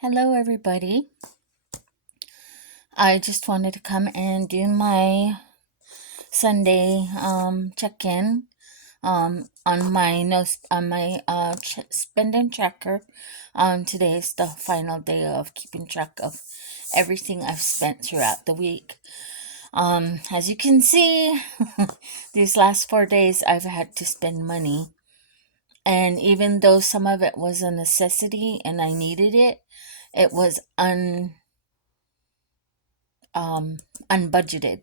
Hello, everybody. I just wanted to come and do my Sunday check-in on my spending tracker. Today is the final day of keeping track of everything I've spent throughout the week. As you can see, these last 4 days I've had to spend money, and even though some of it was a necessity and I needed it, it was unbudgeted.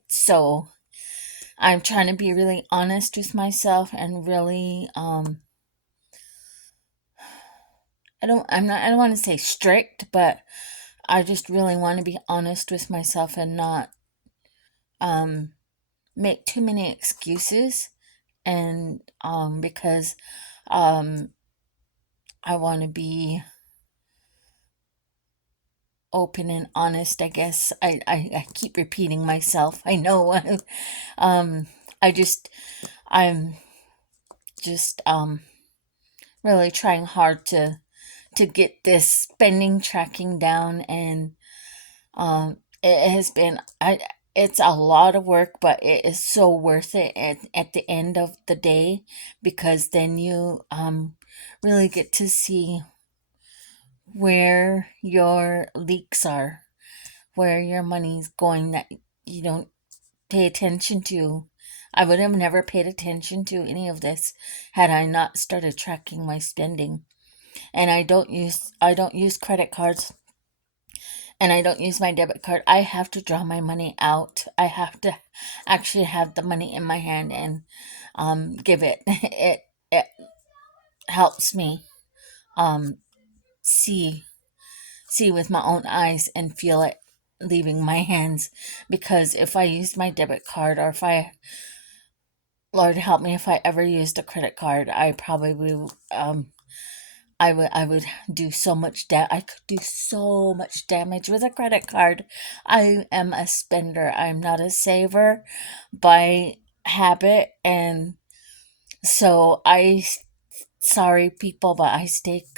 So I'm trying to be really honest with myself and really I don't want to say strict, but I just really want to be honest with myself and not um make too many excuses, and because um I want to be open and honest. I guess I keep repeating myself. I know. um I just I'm just really trying hard to get this spending tracking down, and it has been it's a lot of work, but it is so worth it at the end of the day, because then you really get to see where your leaks are, where your money's going that you don't pay attention to. I would have never paid attention to any of this had I not started tracking my spending. And I don't use credit cards, and I don't use my debit card. I have to draw my money out. I have to actually have the money in my hand and give it. It helps me um see see with my own eyes and feel it leaving my hands, because if I used my debit card, or if I, Lord help me, if I ever used a credit card, I probably I would do so much I could do so much damage with a credit card. I am a spender. I'm not a saver by habit, and so sorry people, but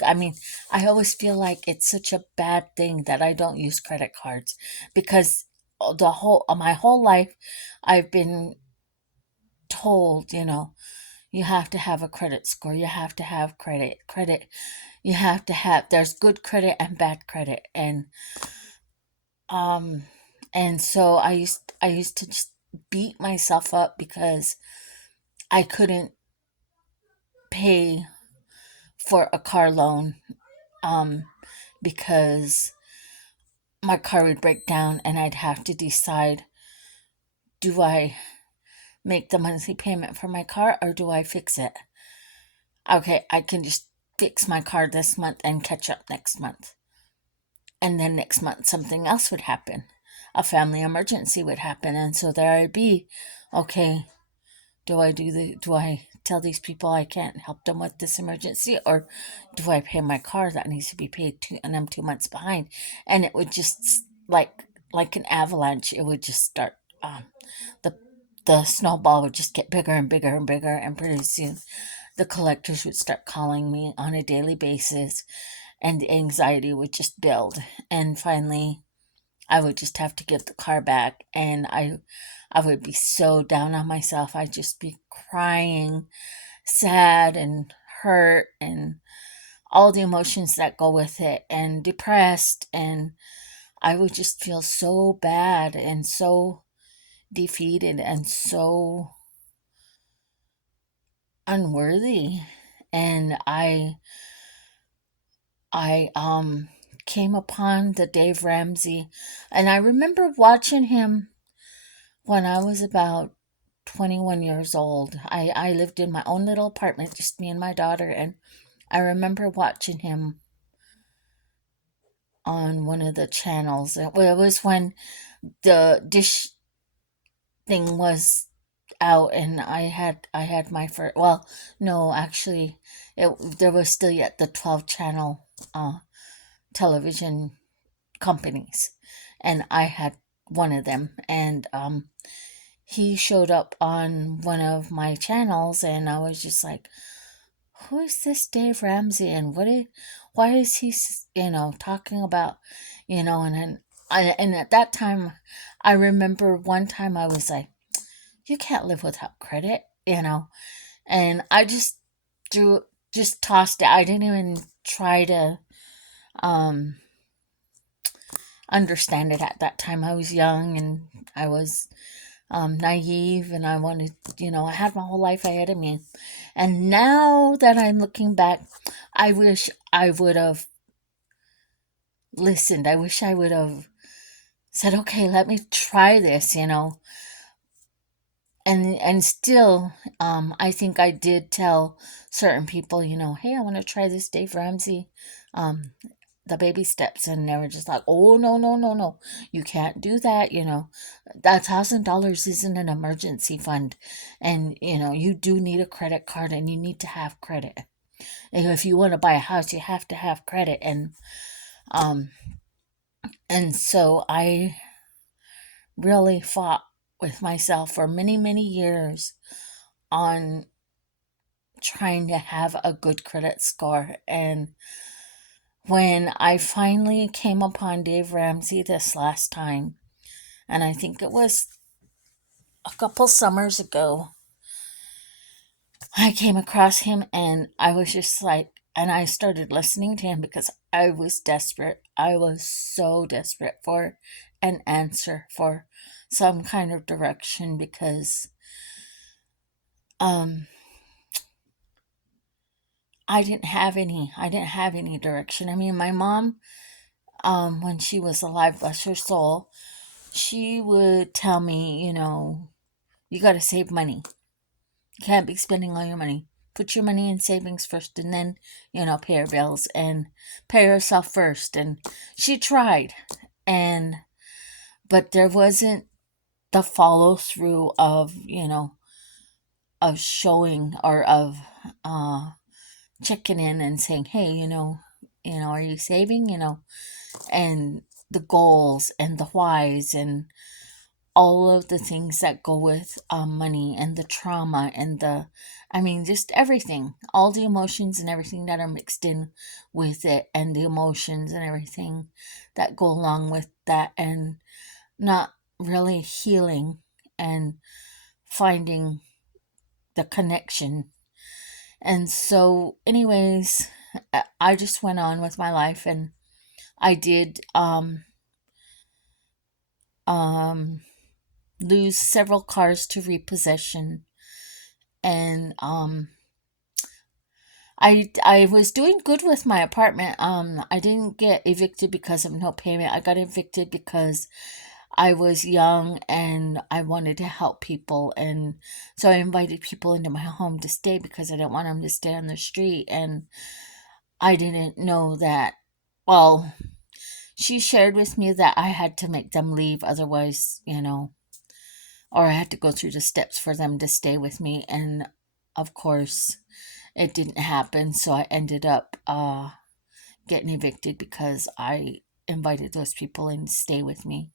I mean, I always feel like it's such a bad thing that I don't use credit cards, because my whole life I've been told, you have to have a credit score. You have to have credit. You have to have, there's good credit and bad credit. Um, and so I used to just beat myself up because I couldn't pay for a car loan, um, because my car would break down and I'd have to decide, do I make the monthly payment for my car or do I fix it? Okay, I can just fix my car this month and catch up next month. And then next month something else would happen. A family emergency would happen, and so there I'd be. Okay, do I tell these people I can't help them with this emergency, or do I pay my car that needs to be paid and I'm 2 months behind? And it would just, like an avalanche. It would just start. The the snowball would just get bigger and bigger and bigger, and pretty soon the collectors would start calling me on a daily basis, and the anxiety would just build. And finally, I would just have to give the car back, and I would be so down on myself. I'd just be crying, sad and hurt, and all the emotions that go with it, and depressed, and I would just feel so bad and so defeated and so unworthy. And I came upon the Dave Ramsey, and I remember watching him when I was about 21 years old. I lived in my own little apartment, just me and my daughter, and I remember watching him on one of the channels. It was when the dish thing was out, and I had my first. Well, no, actually, there was still yet the 12 channel television companies, and I had one of them, and he showed up on one of my channels, and I was just like, who is this Dave Ramsey, and why is he, talking about, and then, and at that time, I remember one time I was like, you can't live without credit, and I threw, just tossed it. I didn't even try to, um, understand it at that time. I was young and I was, naive, and I wanted, I had my whole life ahead of me. And now that I'm looking back, I wish I would have listened. I wish I would have said, okay, let me try this, and still, I think I did tell certain people, hey, I want to try this Dave Ramsey, um, the baby steps, and they were just like, oh, no, no, no, no, you can't do that, that $1,000 isn't an emergency fund, and you do need a credit card, and you need to have credit, and if you want to buy a house, you have to have credit, um and so I really fought with myself for many, many years on trying to have a good credit score. And when I finally came upon Dave Ramsey this last time, and I think it was a couple summers ago, I came across him and I was just like, and I started listening to him because I was desperate. I was so desperate for an answer, for some kind of direction, because um I didn't have any direction. I mean, my mom, when she was alive, bless her soul, she would tell me, you got to save money. You can't be spending all your money. Put your money in savings first, and then, pay your bills and pay yourself first. And she tried, and but there wasn't the follow through of, of showing, or of uh checking in and saying, hey, are you saving, and the goals and the whys and all of the things that go with, money, and the trauma, and I mean, just everything, all the emotions and everything that are mixed in with it, and the emotions and everything that go along with that, and not really healing and finding the connection. And so, anyways, I just went on with my life, and I did, um, lose several cars to repossession, and I was doing good with my apartment. I didn't get evicted because of no payment. I got evicted because I was young and I wanted to help people, and so I invited people into my home to stay because I didn't want them to stay on the street. And I didn't know that. Well, she shared with me that I had to make them leave, otherwise, or I had to go through the steps for them to stay with me. And of course, it didn't happen. So I ended up getting evicted because I invited those people in to stay with me.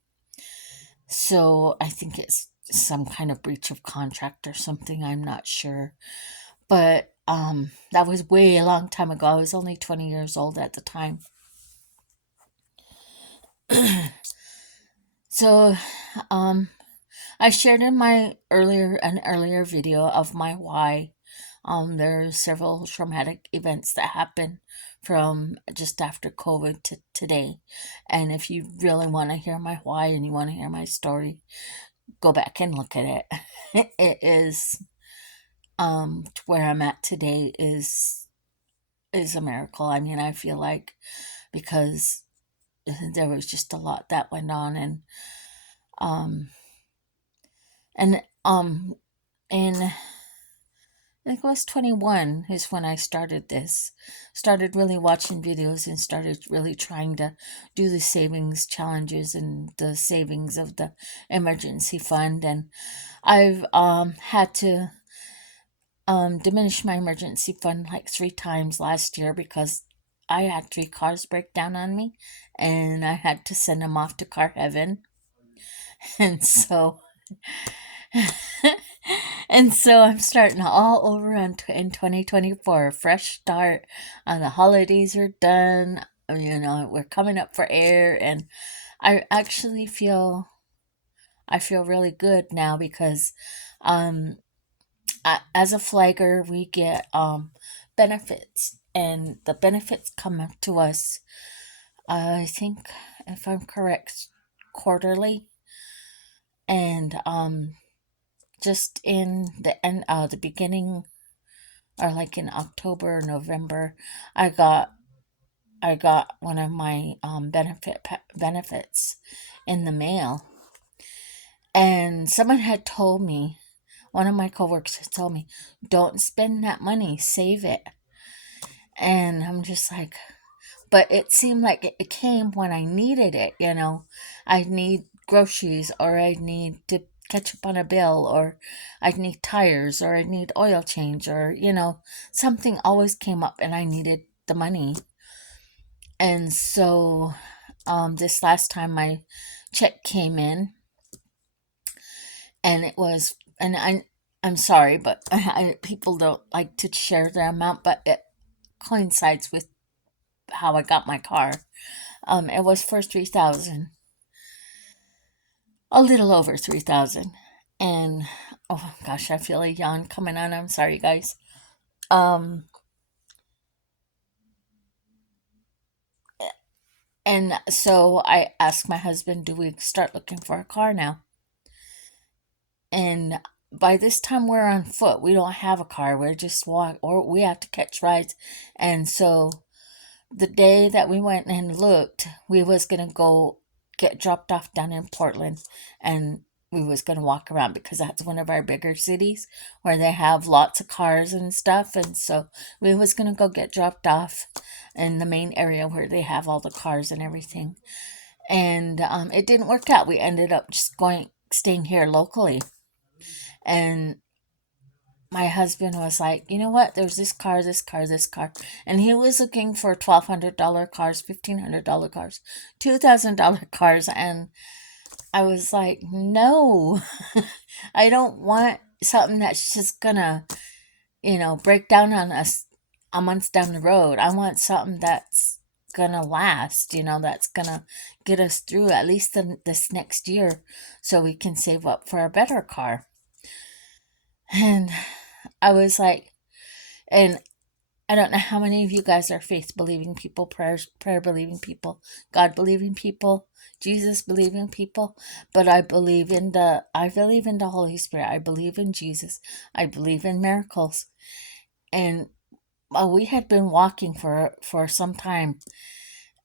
So I think it's some kind of breach of contract or something. I'm not sure. But that was way a long time ago. I was only 20 years old at the time. So um, I shared in an earlier video of my why. There are several traumatic events that happened from just after COVID to today. And if you really want to hear my why and you want to hear my story, go back and look at it. It is, to where I'm at today is a miracle. I mean, I feel like, because there was just a lot that went on, um and in, I think it was 21 is when I started this. Started really watching videos and started really trying to do the savings challenges and the savings of the emergency fund. And I've had to diminish my emergency fund like 3 times last year because I had 3 cars break down on me and I had to send them off to car heaven. And so And so I'm starting all over in 2024, fresh start. The holidays are done. We're coming up for air, and I actually feel really good now because um as a flagger we get benefits, and the benefits come up to us, I think, if I'm correct, quarterly. And just in the beginning, or like in October or November, I got I got one of my benefits in the mail. And someone had told me, one of my coworkers had told me, don't spend that money, save it. And I'm just like, but it seemed like it came when I needed it, I need groceries, or I need to catch up on a bill, or I'd need tires, or I need oil change, or something always came up and I needed the money. And so this last time my check came in, and it was, and I'm sorry, but people don't like to share the amount, but it coincides with how I got my car. It was for 3,000, a little over 3,000. And oh gosh, I feel a yawn coming on. I'm sorry, guys. Um, and so I asked my husband, do we start looking for a car now? And by this time we're on foot. We don't have a car. We're just walk, or we have to catch rides. And so the day that we went and looked, we was gonna go get dropped off down in Portland, and we was gonna walk around because that's one of our bigger cities where they have lots of cars and stuff. And so we was gonna go get dropped off in the main area where they have all the cars and everything. And it didn't work out. We ended up just staying here locally. And my husband was like, you know what? There's this car, this car, this car. And he was looking for $1,200 cars, $1,500 cars, $2,000 cars. And I was like, no, I don't want something that's just gonna, break down on us a month down the road. I want something that's gonna last, that's gonna get us through at least this next year so we can save up for a better car. And I was like, and I don't know how many of you guys are faith believing people, prayer believing people, God believing people, Jesus believing people, but I believe in the Holy Spirit. I believe in Jesus. I believe in miracles. And we had been walking for some time,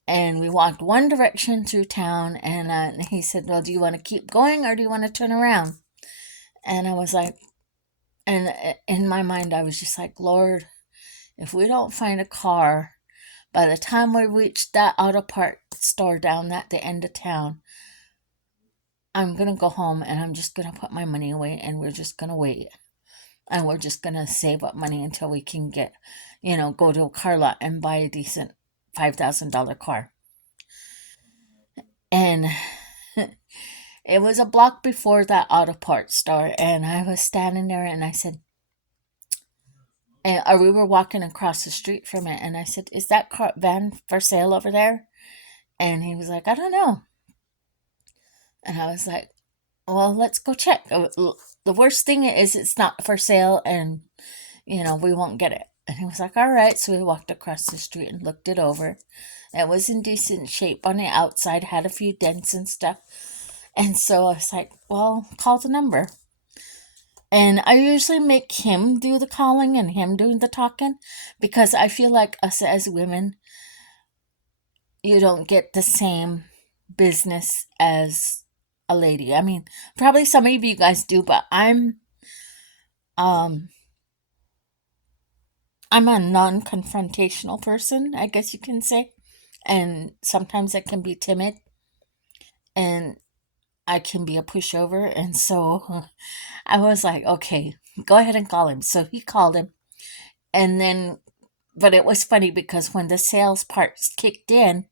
and we walked one direction through town, and he said, "Well, do you want to keep going or do you want to turn around?" And I was like, and in my mind I was just like, Lord, if we don't find a car by the time we reach that auto part store down at the end of town, I'm going to go home and I'm just going to put my money away, and we're just going to wait. And we're just going to save up money until we can go to a car lot and buy a decent $5,000 car. And it was a block before that auto parts store, and I was standing there and I said, or we were walking across the street from it, and I said, "Is that van for sale over there?" And he was like, "I don't know." And I was like, "Well, let's go check. The worst thing is it's not for sale, and we won't get it." And he was like, "All right." So we walked across the street and looked it over. It was in decent shape on the outside, had a few dents and stuff. And so I was like, "Well, call the number." And I usually make him do the calling and him doing the talking, because I feel like us as women, you don't get the same business as a lady. I mean, probably some of you guys do, but um I'm a non-confrontational person, I guess you can say. And sometimes I can be timid, and I can be a pushover, and so I was like, okay, go ahead and call him. So he called him, and then, but it was funny because when the sales parts kicked in,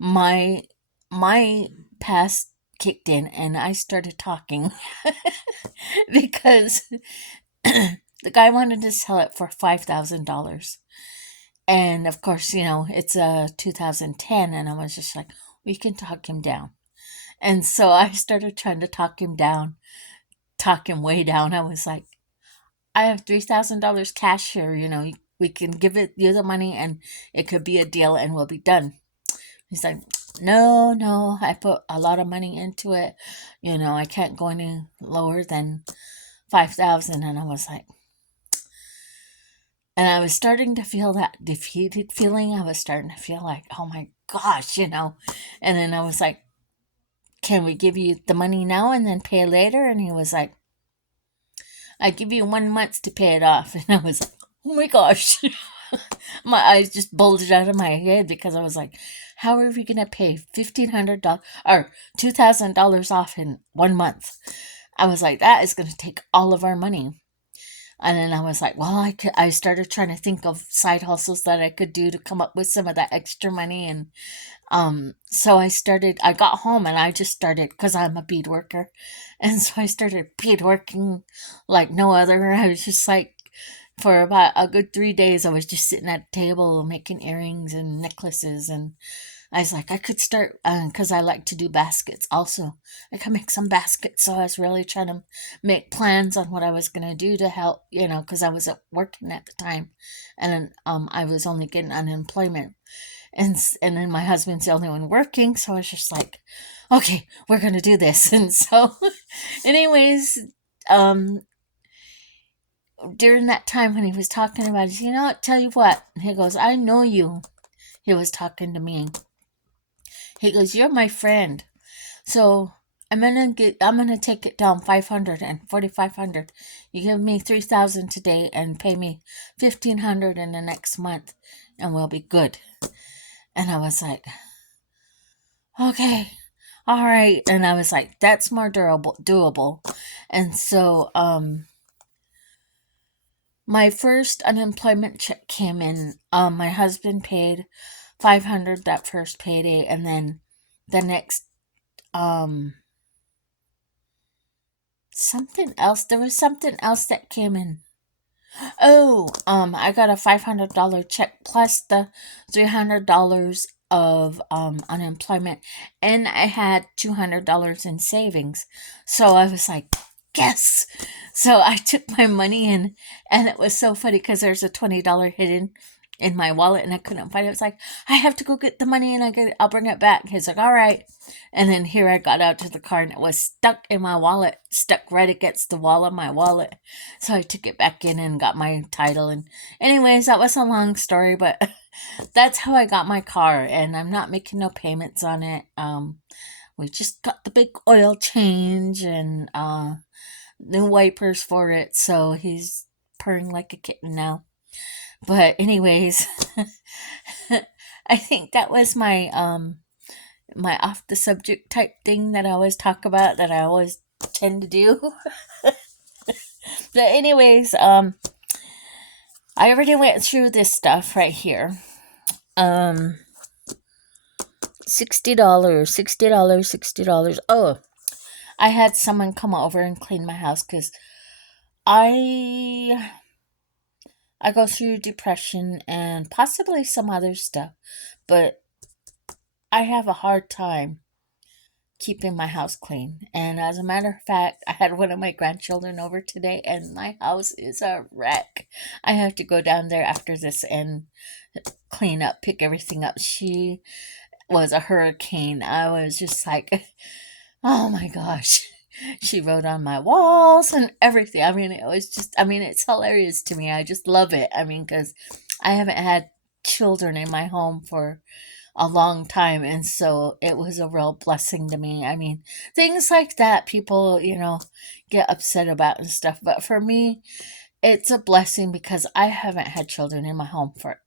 my my past kicked in and I started talking because the guy wanted to sell it for $5,000. And of course, it's a 2010, and I was just like, we can talk him down. And so I started trying to talk him down, talk him way down. I was like, I have $3,000 cash here, we can give you the money and it could be a deal and we'll be done. He's like, no, no, I put a lot of money into it. I can't go any lower than 5,000. And I was like, and I was starting to feel that defeated feeling. I was starting to feel like, oh my gosh, And then I was like, can we give you the money now and then pay later? And he was like, I give you 1 month to pay it off. And I was like, oh my gosh. My eyes just bulged out of my head because I was like, how are we going to pay $1,500 or $2,000 off in 1 month? I was like, that is going to take all of our money. And then I was like, well, I started trying to think of side hustles that I could do to come up with some of that extra money. And so I got home and I just started, because I'm a bead worker. And so I started bead working like no other. I was just like, for about a good 3 days, I was just sitting at a table making earrings and necklaces. And I was like, I could start, because I like to do baskets also. I could make some baskets. So I was really trying to make plans on what I was going to do to help, because I was working at the time. And I was only getting unemployment. And then my husband's the only one working. So I was just like, okay, we're going to do this. And so, anyways, during that time when he was talking about it, tell you what, he goes, I know you. He was talking to me. He goes, you're my friend. So I'm gonna take it down 500 and 4,500. You give me 3,000 today and pay me 1,500 in the next month and we'll be good. And I was like, okay, all right. And I was like, that's more doable. And so, my first unemployment check came in. My husband paid 500 that first payday, and then the next, something else. There was something else that came in. Oh, I got a $500 check plus the $300 of unemployment, and I had $200 in savings. So I was like, yes. So I took my money and it was so funny because there's a $20 hidden in my wallet and I couldn't find it. I was like, I have to go get the money and I'll bring it back. He's like, all right. And then here I got out to the car and it was stuck in my wallet, stuck right against the wall of my wallet. So I took it back in and got my title. And anyways, that was a long story, but that's how I got my car, and I'm not making no payments on it. We just got the big oil change and new wipers for it, so he's purring like a kitten now. But anyways, I think that was my off the subject type thing that I always talk about, that I always tend to do. But anyways, I already went through this stuff right here. $60, $60. Oh, I had someone come over and clean my house because I go through depression and possibly some other stuff, but I have a hard time keeping my house clean. And as a matter of fact, I had one of my grandchildren over today and my house is a wreck. I have to go down there after this and clean up, pick everything up. She was a hurricane. I was just like, oh my gosh. She wrote on my walls and everything. I mean, it was just, it's hilarious to me. I just love it. Because I haven't had children in my home for a long time. And so it was a real blessing to me. Things like that people, get upset about and stuff. But for me, it's a blessing because I haven't had children in my home for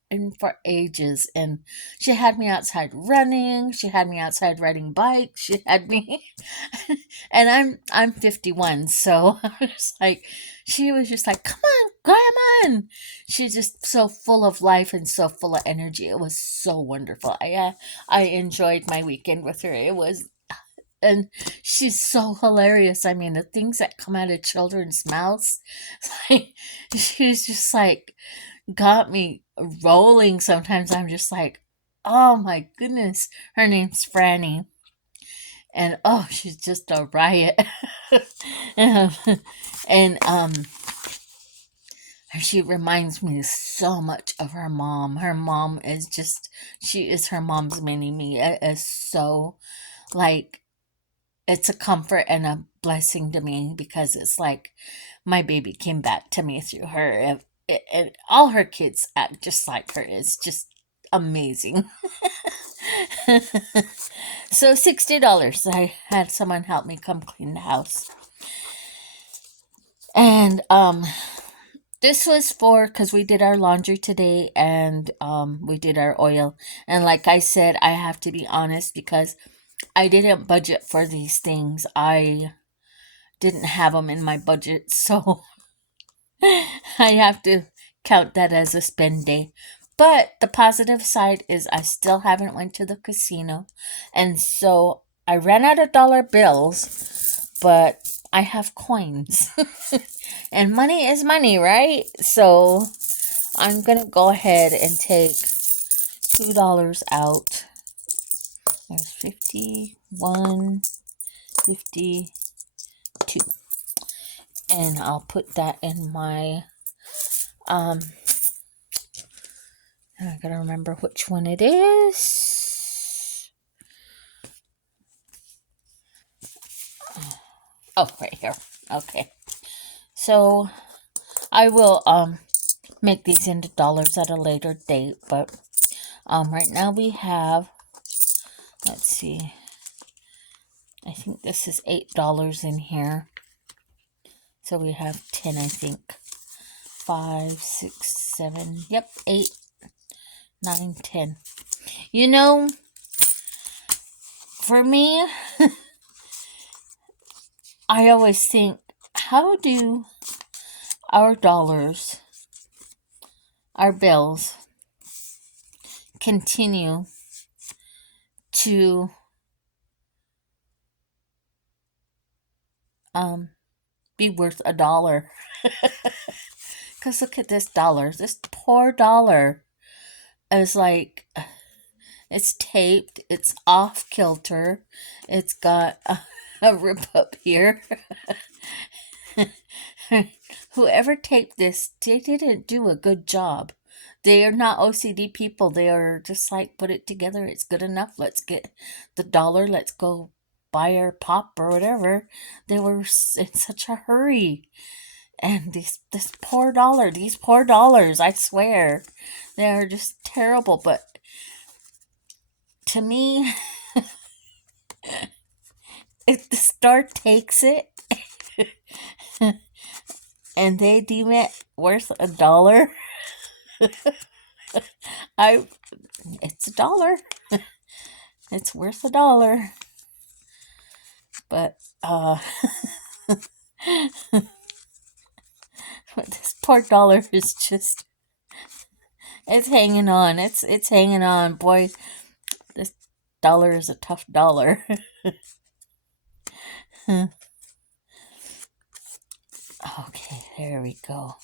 ages, and she had me outside running, she had me outside riding bikes, she had me and I'm 51, so I was like, she was just like, come on grandma, and she's just so full of life and so full of energy. It was so wonderful. I enjoyed my weekend with her. It was And she's so hilarious. I mean, the things that come out of children's mouths, like, she's just like got me rolling. Sometimes I'm just like, oh my goodness. Her name's Franny. And oh, she's just a riot. and she reminds me so much of her mom. Her mom is just, she is her mom's mini me. It is so, like, it's a comfort and a blessing to me because it's like my baby came back to me through her. And all her kids act just like her. It's just amazing. So $60. I had someone help me come clean the house. And this was for, because we did our laundry today, and we did our oil. And like I said, I have to be honest because I didn't budget for these things. I didn't have them in my budget, so I have to count that as a spend day. But the positive side is I still haven't went to the casino, and so I ran out of dollar bills, but I have coins. And money is money, right? So I'm gonna go ahead and take $2 out. There's 51, 52. And I'll put that in my I gotta remember which one it is. Oh, right here. Okay. So I will make these into dollars at a later date, but right now we have, let's see, I think this is $8 in here. So we have 10, I think. 5, 6, 7, yep, 8, 9, 10. You know, for me, I always think, how do our dollars, our bills, continue to be worth $1? Because look at this dollar. This poor dollar is like, it's taped, it's off kilter, it's got a rip up here. Whoever taped this, they didn't do a good job. They are not OCD people. They are just like, put it together. It's good enough. Let's get the dollar. Let's go buy our pop or whatever. They were in such a hurry. And this poor dollar, these poor dollars, I swear, they're just terrible. But to me, if the store takes it and they deem it worth $1, it's $1. It's worth $1. But this poor dollar is just, it's hanging on. It's hanging on. Boy, this dollar is a tough dollar. Okay, there we go.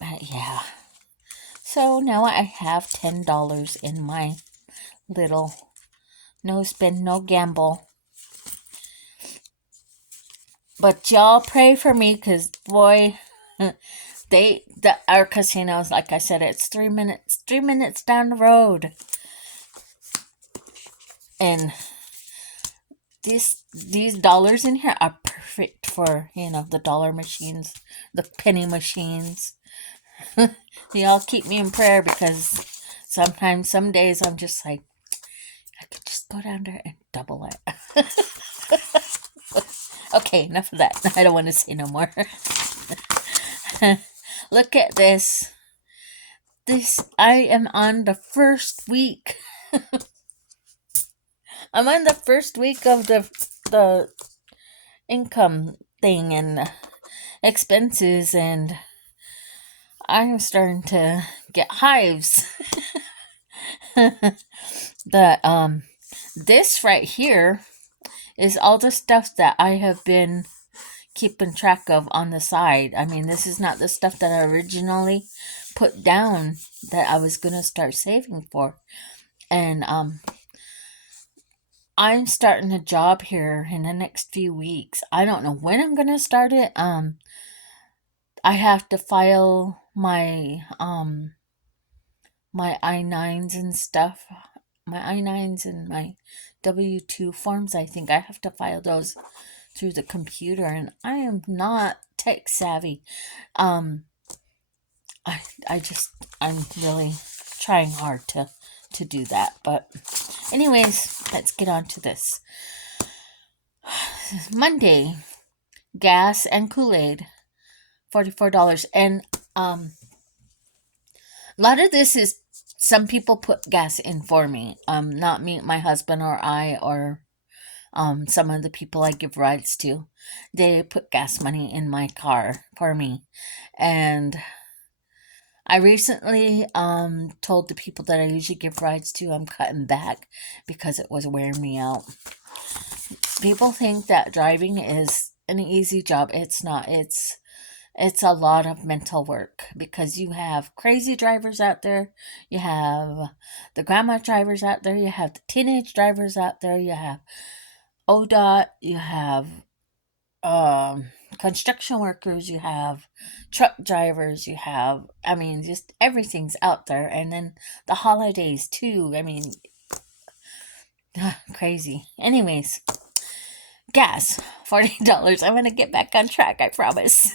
But yeah. So now I have $10 in my little no spend, no gamble. But y'all pray for me, because boy, our casinos, like I said, it's 3 minutes down the road. And these dollars in here are perfect for, the dollar machines, the penny machines. Y'all keep me in prayer, because sometimes, some days I'm just like, I could just go down there and double it. Okay, enough of that. I don't want to say no more. Look at this. I am on the first week. I'm on the first week of the income thing and expenses, and I'm starting to get hives. The this right here is all the stuff that I have been keeping track of on the side. I mean, this is not the stuff that I originally put down that I was gonna start saving for. And I'm starting a job here in the next few weeks. I don't know when I'm gonna start it. I have to file my I-9s and stuff. My I-9s and my W-2 forms, I think I have to file those through the computer, and I am not tech savvy. Um, I'm really trying hard to do that. But anyways, let's get on to this. Monday, gas and Kool-Aid, $44. And a lot of this is some people put gas in for me. Not me, my husband or I, or some of the people I give rides to. They put gas money in my car for me. And I recently told the people that I usually give rides to I'm cutting back because it was wearing me out. People think that driving is an easy job. It's not. It's a lot of mental work because you have crazy drivers out there. You have the grandma drivers out there. You have the teenage drivers out there. You have ODOT. You have construction workers. You have truck drivers. You have, I mean, just everything's out there. And then the holidays too. I mean, crazy. Anyways, gas, $40. I'm gonna get back on track, I promise.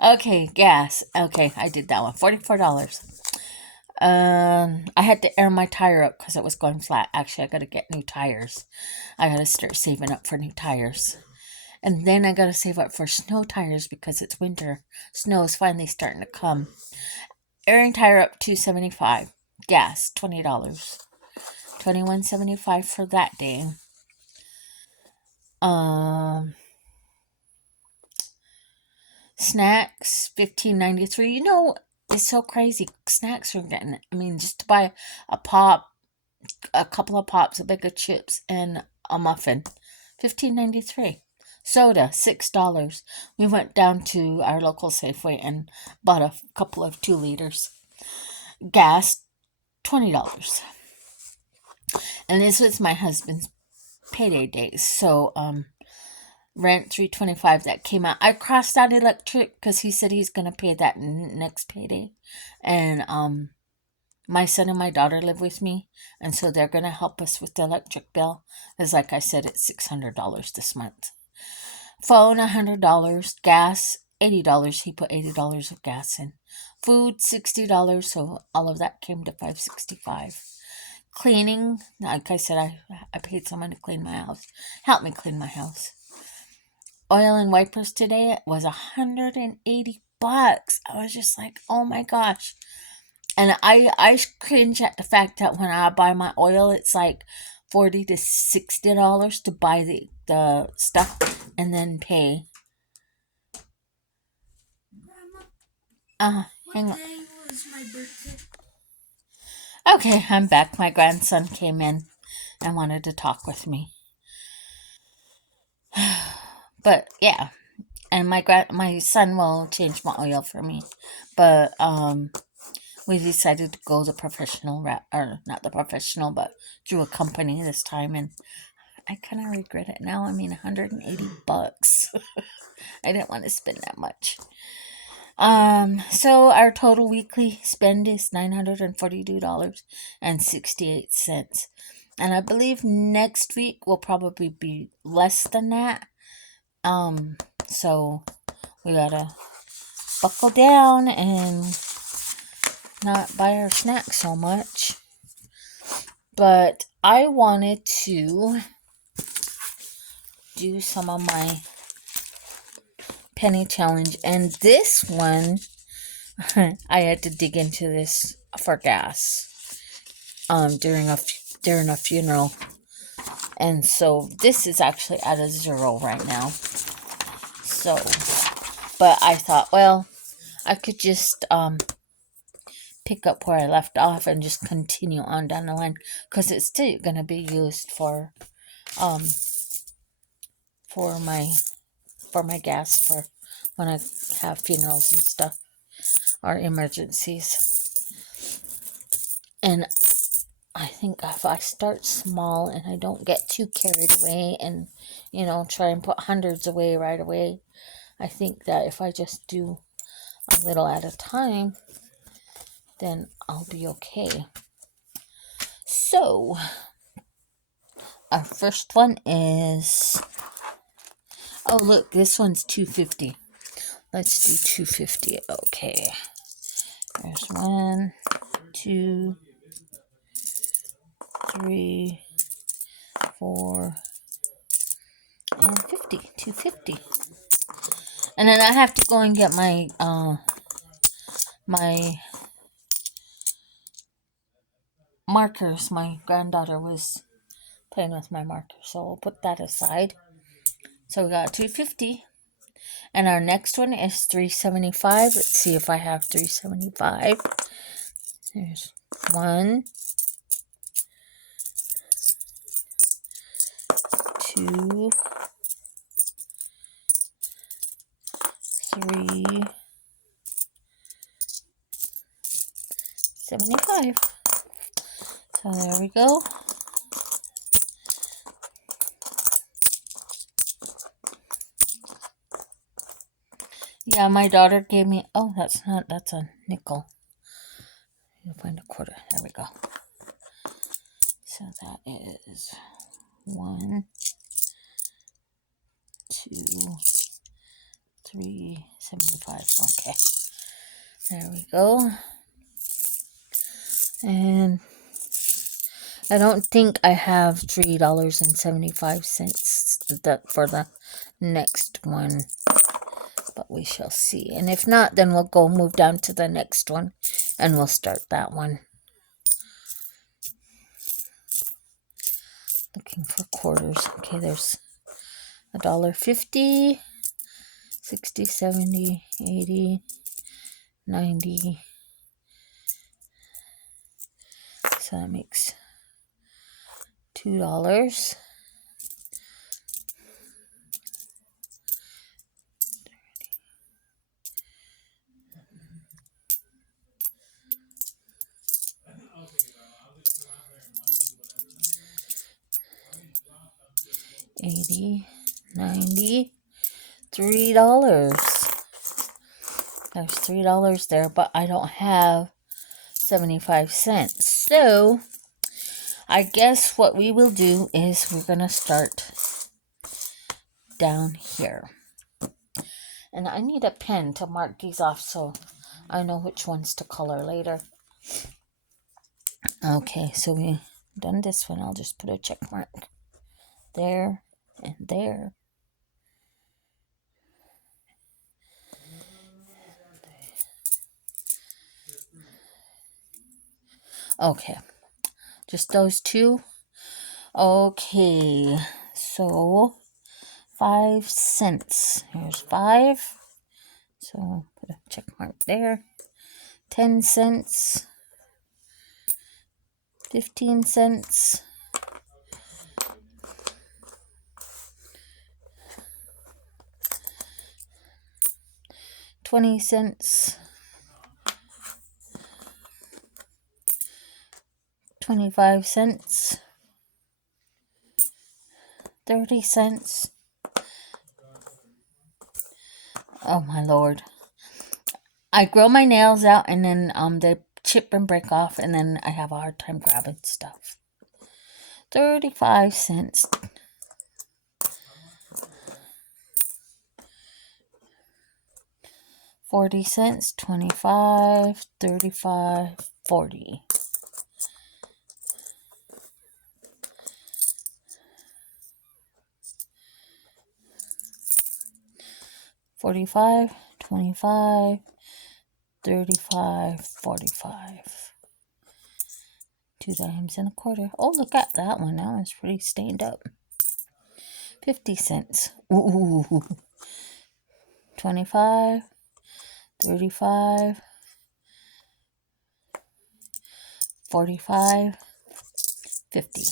Okay, gas. Okay, I did that one. $44. I had to air my tire up because it was going flat. Actually, I gotta get new tires. I gotta start saving up for new tires. And then I gotta save up for snow tires because it's winter. Snow is finally starting to come. Airing tire up $2.75. Gas, $20. $21.75 for that day. Snacks, $15.93. You know, it's so crazy. Snacks are getting, I mean, just to buy a pop, a couple of pops, a bag of chips, and a muffin, $15.93. Soda, $6. We went down to our local Safeway and bought a couple of 2 liters. Gas, $20. And this was my husband's payday days. So, rent $325 that came out. I crossed out electric because he said he's gonna pay that next payday. And my son and my daughter live with me, and so they're gonna help us with the electric bill. Because like I said, it's $600 this month. Phone $100. Gas $80. He put $80 of gas in. Food $60. So all of that came to $565. Cleaning, like I said, I paid someone to clean my house. Help me clean my house. Oil and wipers today was $180. I was just like, oh my gosh. And I cringe at the fact that when I buy my oil, it's like $40 to $60 to buy the stuff and then pay. Grandma, hang on. Was my birthday? Okay, I'm back. My grandson came in and wanted to talk with me. But yeah, and my son will change my oil for me. But we decided to go the professional route, or not the professional, but through a company this time, and I kind of regret it now. I mean, $180. I didn't want to spend that much. So our total weekly spend is $942.68. And I believe next week will probably be less than that. So we gotta buckle down and not buy our snacks so much. But I wanted to do some of my penny challenge, and this one I had to dig into this for gas during a funeral, and so this is actually at a 0 right now. So, but I thought, well, I could just pick up where I left off and just continue on down the line, because it's still going to be used for for my gas for when I have funerals and stuff or emergencies. And I think if I start small and I don't get too carried away and, try and put hundreds away right away, I think that if I just do a little at a time, then I'll be okay. So, our first one is, oh look, this one's $2.50. Let's do $2.50. Okay. There's 1, 2, 3, 4, and 50. $2.50. And then I have to go and get my my markers. My granddaughter was playing with my markers, so we'll put that aside. So we got $2.50. And our next one is $3.75. Let's see if I have $3.75. There's 1, 2, 3.75. So there we go. Yeah, my daughter gave me, oh, that's a nickel. You'll find a quarter. There we go. So that is 1, 2, 3.75. Okay. There we go. And I don't think I have $3.75 for the next one, but we shall see. And if not, then we'll go move down to the next one and we'll start that one. Looking for quarters. Okay, there's $1.50, 60, 70, 80, 90. So that makes $2. $80, 90, $3. There's $3 there, but I don't have 75 cents. So I guess what we will do is we're going to start down here. And I need a pen to mark these off so I know which ones to color later. Okay, so we've done this one. I'll just put a check mark there and there. Okay, just those two. Okay, so 5 cents. Here's 5. So put a check mark there. 10 cents. 15 cents. 20 cents. 25 cents. 30 cents. Oh my lord. I grow my nails out and then they chip and break off and then I have a hard time grabbing stuff. 35 cents. 40 cents. 25, 35, 40. 45, 25, 35, 45. 2 dimes and a quarter. Oh, look at that one. That one's pretty stained up. 50 cents. Ooh. 25, 35, 45, 50,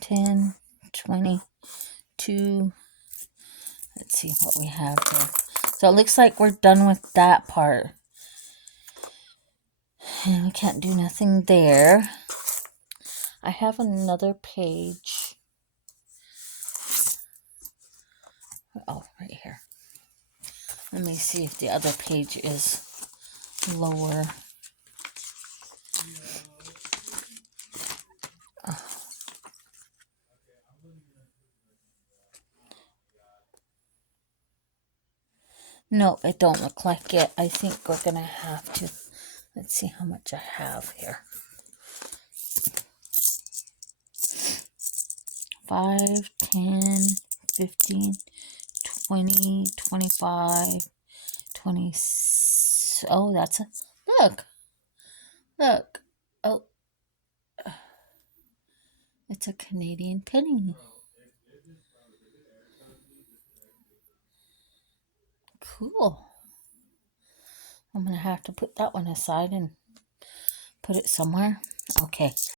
10, 20, 2. Let's see what we have here. So it looks like we're done with that part. And we can't do nothing there. I have another page. Oh, right here. Let me see if the other page is lower. No, it don't look like it. I think we're gonna have to. Let's see how much I have here. 5, 10, 15, 20, 25, 20. Oh, that's a look. Look. Oh, it's a Canadian penny. Cool. I'm gonna have to put that one aside and put it somewhere. Okay.